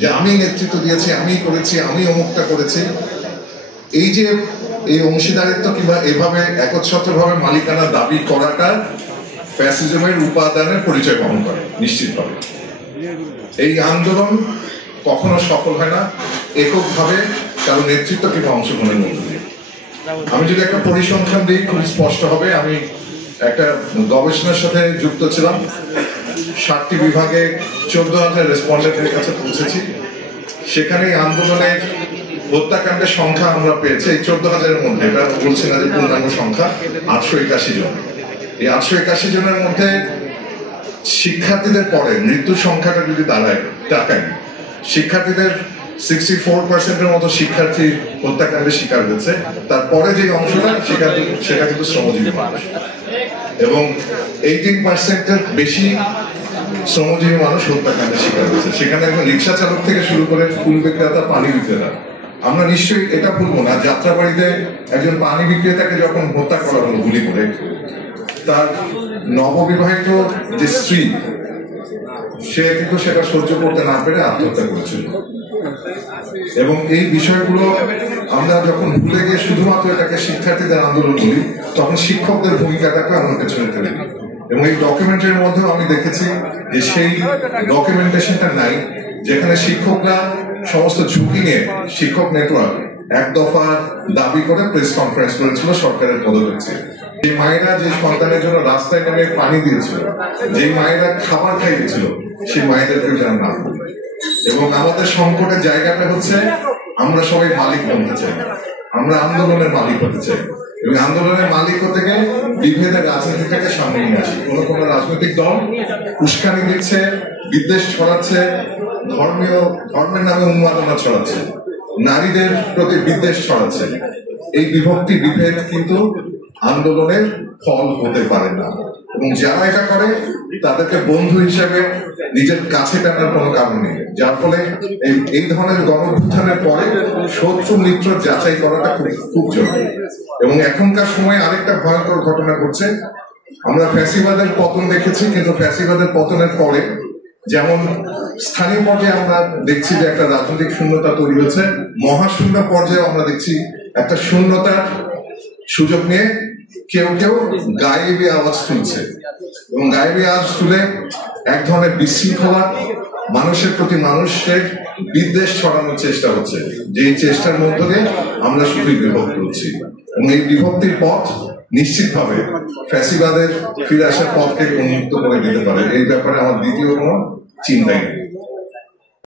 যে আমি নেতৃত্ব দিয়েছি, আমি করেছি, আমি অমুকটা করেছি, এই যে এই অংশীদারিত্ব কিংবা এভাবে একচ্ছত্রভাবে মালিকানা দাবি করাটা ফ্যাসিজমের উপাদানের পরিচয় বহন করে নিশ্চিতভাবে। এই আন্দোলন কখনো সফল হয় না এককভাবে কারো নেতৃত্ব কিংবা অংশগ্রহণের মধ্যে দিয়ে। আমি যদি একটা পরিসংখ্যান দিই খুব স্পষ্ট হবে। আমি একটা গবেষণার সাথে যুক্ত ছিলাম, 7টি বিভাগে 14,000 রেসপন্ডেন্টের কাছে পৌঁছেছি। সেখানে আন্দোলনের হত্যাকাণ্ডের সংখ্যা আমরা পেয়েছি এই 14,000-এর মধ্যে, এটা বলছি না যে পূর্ণাঙ্গ সংখ্যা, 881 জন। এই 881 জনের মধ্যে শিক্ষার্থীদের পরে মৃত্যুর সংখ্যাটা যদি দাঁড়ায় তাকাই, শিক্ষার্থীদের 64%-এর মতো শিক্ষার্থী হত্যাকাণ্ডের শিকার হয়েছে। তারপরে যে অংশটা সেটা কিন্তু শ্রমজীবী মানুষ, এবং 18%-এর বেশি শ্রমজীবী মানুষ হত্যাকাণ্ডের শিকার হয়েছে। সেখানে একজন রিক্সা চালক থেকে শুরু করে ফুল বিক্রেতা, পানি বিক্রেতা। আমরা নিশ্চয়ই এটা ভুলবো না, যাত্রাবাড়িতে একজন পানি বিক্রেতাকে যখন হত্যা করা হলো গুলি করে, তার নববিবাহিত যে স্ত্রী সে কিন্তু সেটা সহ্য করতে না পেরে আত্মহত্যা করেছিল। এবং এই বিষয়গুলো আমরা যখন ভুলে গিয়ে শুধুমাত্র এটাকে শিক্ষার্থীদের আন্দোলন বলি, তখন শিক্ষকদের ভূমিকাটাকে আমরা পেছনে ফেলে দিই। এবং এই ডকুমেন্টের মধ্যেও আমি দেখেছি যে সেই ডকুমেন্টেশনটা নাই, যেখানে শিক্ষকরা সমস্ত ঝুঁকি নিয়ে শিক্ষক নেটওয়ার্ক এক দফা দাবি করে প্রেস কনফারেন্স করেছিল সরকারের পদক্ষেপ। যে মায়েরা যে সন্তানের জন্য রাস্তায় নেমে পানি দিয়েছিল, যে মায়েরা খাবার খাইয়েছিল, সেই মায়েদেরকে যারা না করবে। এবং আমাদের সংকটের জায়গাটা হচ্ছে আমরা সবাই মালিক বনতে চাই, আমরা আন্দোলনের মালিক হতে চাই, এবং আন্দোলনের মালিক হতে গেলে বিভেদের রাজনীতিটাকে সামনে নিয়ে আসি। কোন রাজনৈতিক দল উস্কানি দিচ্ছে, বিদ্বেষ ছড়াচ্ছে, ধর্মের নামে উন্মাদনা ছড়াচ্ছে, নারীদের প্রতি বিদ্বেষ ছড়াচ্ছে। এই বিভক্তি বিভেদ কিন্তু আন্দোলনের ফল হতে পারে না, এবং যারা এটা করে তাদেরকে বন্ধু হিসেবে নিজের কাছে টানার কোনো কারণ নেই। যার ফলে এই ধরনের গণঅভ্যুত্থানের পরে শত্রু মিত্র যাচাই করাটা খুব জরুরি। এবং এখনকার সময় আরেকটা ভয়ঙ্কর ঘটনা ঘটছে। আমরা ফ্যাসিবাদের পতন দেখেছি, কিন্তু ফ্যাসিবাদের পতনের পরে যেমন স্থানীয় পর্যায়ে আমরা দেখছি যে একটা রাজনৈতিক শূন্যতা তৈরি হচ্ছে, মহাশূন্য পর্যায়ে আমরা দেখছি একটা শূন্যতার সুযোগ নিয়ে কেউ কেউ গায়েবী আওয়াজ তুলছে, এবং গায়েবী আওয়াজ তুলে এক ধরনের বিশৃঙ্খলা, মানুষের প্রতি মানুষের বিদ্বেষ ছড়ানোর চেষ্টা হচ্ছে, যে চেষ্টার মধ্য দিয়ে আমরা শুধুই বিভক্ত হচ্ছি। এবং এই বিভক্তির পথ নিশ্চিতভাবে ফ্যাসিবাদের ফিরে আসার পথকে উন্মুক্ত করে দিতে পারে। এই ব্যাপারে আমার দ্বিতীয় কোনো চিন্তাই নেই।